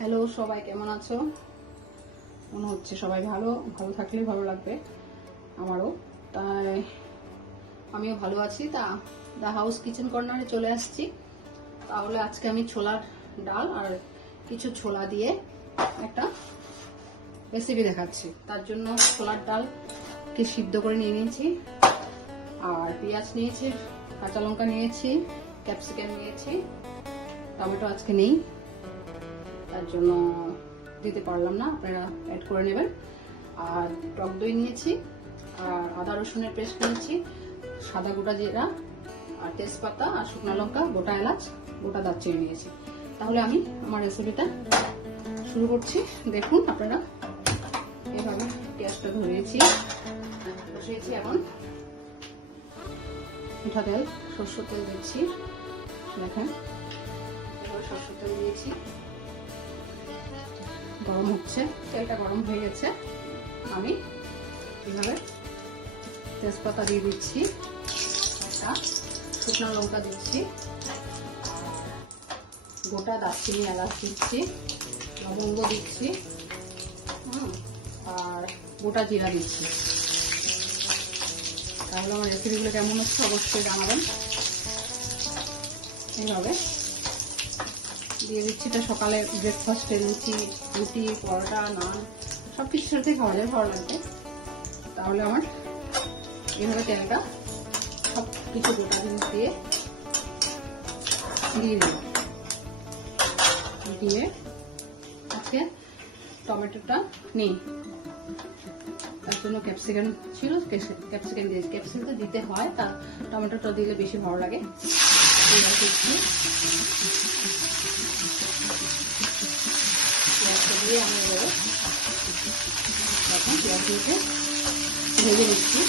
Hello সবাই, কেমন আছো? মনে হচ্ছে সবাই ভালো থাকলে ভালো লাগবে আমারও। তাই আমিও ভালো আছি। তা দ্য হাউস কিচেন কর্নারে চলে আসছি। তাহলে আজকে আমি ছোলার ডাল আর কিছু ছোলা দিয়ে একটা রেসিপি দেখাচ্ছি। তার জন্য ছোলার ডালকে সিদ্ধ করে নিয়ে নিয়েছি, আর পেঁয়াজ নিয়েছি, কাঁচা লঙ্কা নিয়েছি, ক্যাপসিকাম নিয়েছি, টমেটো আজকে নেই, তার জন্য দিতে পারলাম না, আপনারা অ্যাড করে নেবেন। আর টক দই নিয়েছি, আর আদা রসুনের পেস্ট নিয়েছি, সাদা গোটা জিরা আর তেজপাতা আর শুকনো লঙ্কা, গোটা এলাচ, গোটা দারচিনি নিয়েছি। তাহলে আমি আমার রেসিপিটা শুরু করছি। দেখুন আপনারা, এভাবে গ্যাসটা ধরিয়েছি, বসিয়েছি। এখন মিঠা তেল, সরষের তেল দিচ্ছি। দেখেন, এবার সরষের তেল দিয়েছি, গরম হচ্ছে, তেলটা গরম হয়ে গেছে। আমি এভাবে তেজপাতা দিয়ে দিচ্ছি, একটা শুকনো লঙ্কা দিচ্ছি, গোটা দারচিনি এলাচ দিচ্ছি, লবঙ্গ দিচ্ছি, আর গোটা জিরা দিচ্ছি। তাহলে আমার রেসিপিগুলো কেমন হচ্ছে অবশ্যই জানাবেন। এইভাবে দিয়ে দিচ্ছি। এটা সকালে ব্রেকফাস্টে রুটি, পরোটা, নান সব কিছুর সাথে খাওয়া যায়, ভালো লাগবে। তাহলে আমার এইভাবে তেলটা সব কিছু গোটা জিনিস দিয়ে দিলাম। দিয়ে আজকে টমেটোটা নেই, তার জন্য ক্যাপসিকাম ছিল, ক্যাপসিকাম দিয়েছি। ক্যাপসিকাম দিতে হয়, তা টমেটোটা দিলে বেশি ভালো লাগে। দিয়ে আমি এবারে এখন পেঁয়াজগুলোকে ভেজে নিচ্ছি।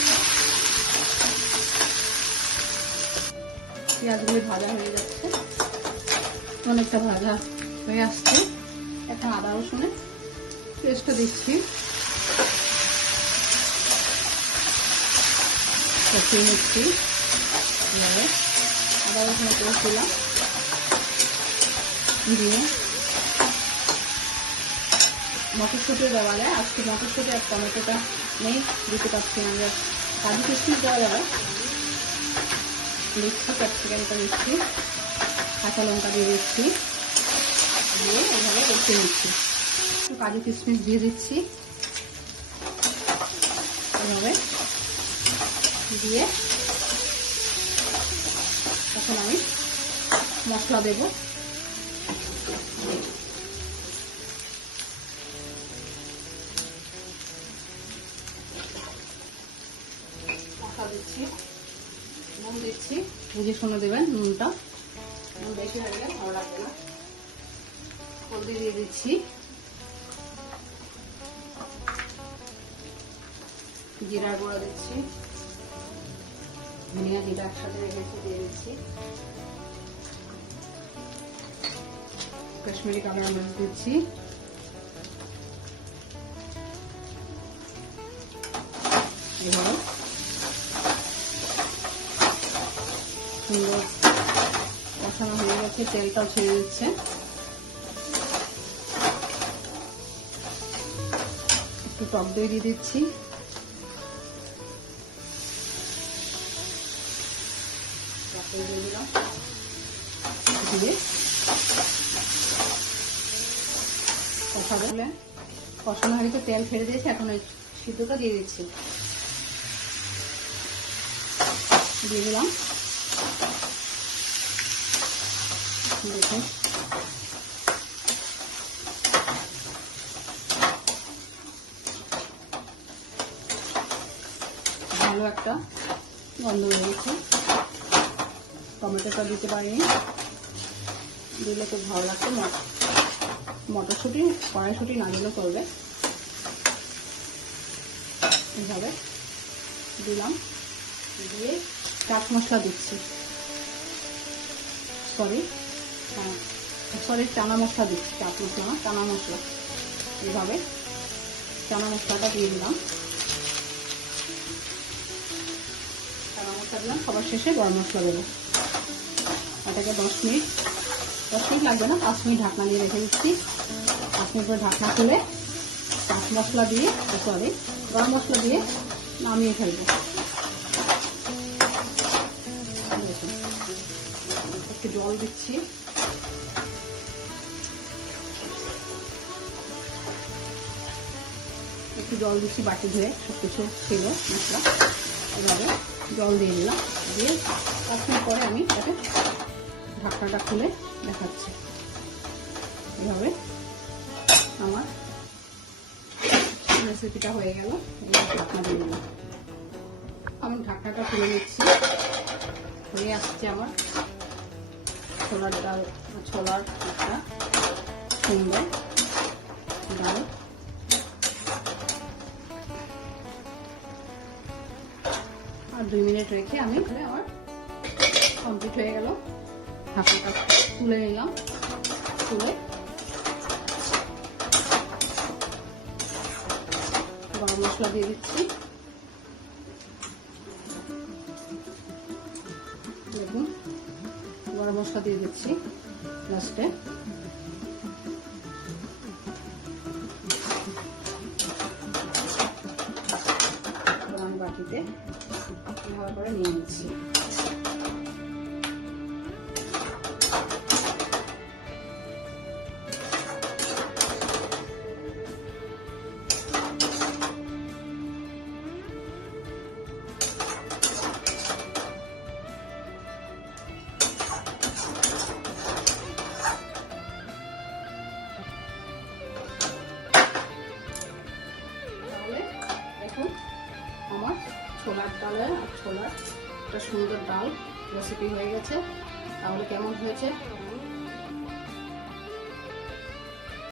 পেঁয়াজগুলি ভাজা হয়ে যাচ্ছে, অনেকটা ভাজা হয়ে আসছে। এখন আদা রসুনের পেস্টটা দিচ্ছি, কষিয়ে নিচ্ছি। এবারে আদা রসুনের পেস্ট দিলাম, দিয়ে মটরশুঁটি দেওয়া যায়। আজকে মটরশুঁটি আর টমেটোটা নেই, দিতে পারছি না। আমরা কাজু কিশমিশ দেওয়া যাবে, দিচ্ছি, ক্যাপসিকামটা দিচ্ছি, কাঁচা লঙ্কা দিয়ে দিচ্ছি, দিয়ে এইভাবে কষিয়ে নিচ্ছি। কাজু কিশমিশ দিয়ে দিচ্ছি, এভাবে দিয়ে এখন আমি মশলা দেবো। দিচ্ছি, নুন দিচ্ছি, বুঝে শুনে দেবেন নুনটা, নুন বেশি হয়ে গেলে ভালো লাগবে না। হলদি দিয়ে দিচ্ছি, জিরার গুঁড়া দিচ্ছি, ধনিয়া জিরা একসাথে রেখেছি দিয়ে দিচ্ছি, কাশ্মীরি কালার মরিচ দিচ্ছি, এভাবে সুন্দর কষানো হয়ে গেছে, তেলটাও ছেড়ে দিচ্ছে। একটু টক দই দিয়ে দিচ্ছি, দিয়ে দিলাম, দিয়ে কষানো হাঁড়িতে তেল ছেড়ে দিয়েছে। এখন ওই সিদ্ধটা দিয়ে দিচ্ছি, দিয়ে দিলাম। দেখুন, ভালো একটা গন্ধ বেরিয়েছে। টমেটোটা দিতে পারিনি, দিলে খুব ভালো লাগতো। মটরশুঁটি, কড়াইশুঁটি না দিলেও চলবে। এইভাবে দিলাম, দিয়ে চাট মশলা দিচ্ছি, চানা মশলা দিচ্ছি, চাট মশলা না, চানা মশলা। এইভাবে চানা মশলাটা দিয়ে দিলাম, চানা মশলা দিলাম। সবার শেষে গরম মশলা দেবো। এটাকে 10 মিনিট লাগবে না, 5 মিনিট ঢাকনা দিয়ে রেখে দিচ্ছি। আপনি করে ঢাকনা খুলে চাট মশলা দিয়ে, সরি গরম মশলা দিয়ে নামিয়ে ফেলবো। একটু জল দিচ্ছি, একটু জল দিচ্ছি, বাটি ধুয়ে সবকিছু ছিল মশলা, এভাবে জল দিয়ে দিলাম। দিয়ে 5 মিনিট পরে আমি এটাকে ঢাকনাটা খুলে দেখাচ্ছি। এভাবে আমার রেসিপিটা হয়ে গেল। ঢাকনা দিয়ে দিলাম, আমি ঢাকনাটা খুলে নিচ্ছি। হয়ে আসছে আমার ছোলার ডাল, ছোলার একটা সুন্দর ডাল। আর 2 মিনিট রেখে আমি আমার কমপ্লিট হয়ে গেল। ঢাকনাটা তুলে নিলাম, তুলে গরম মশলা দিয়ে দিচ্ছি। দেখুন গরম মশলা দিয়ে দিচ্ছি লাস্টে। আমি বাটিতে ভালো করে নিয়ে নিচ্ছি। দেখুন আমার ছোলার ডালের আর ছোলার একটা সুন্দর ডাল রেসিপি হয়ে গেছে। তাহলে কেমন হয়েছে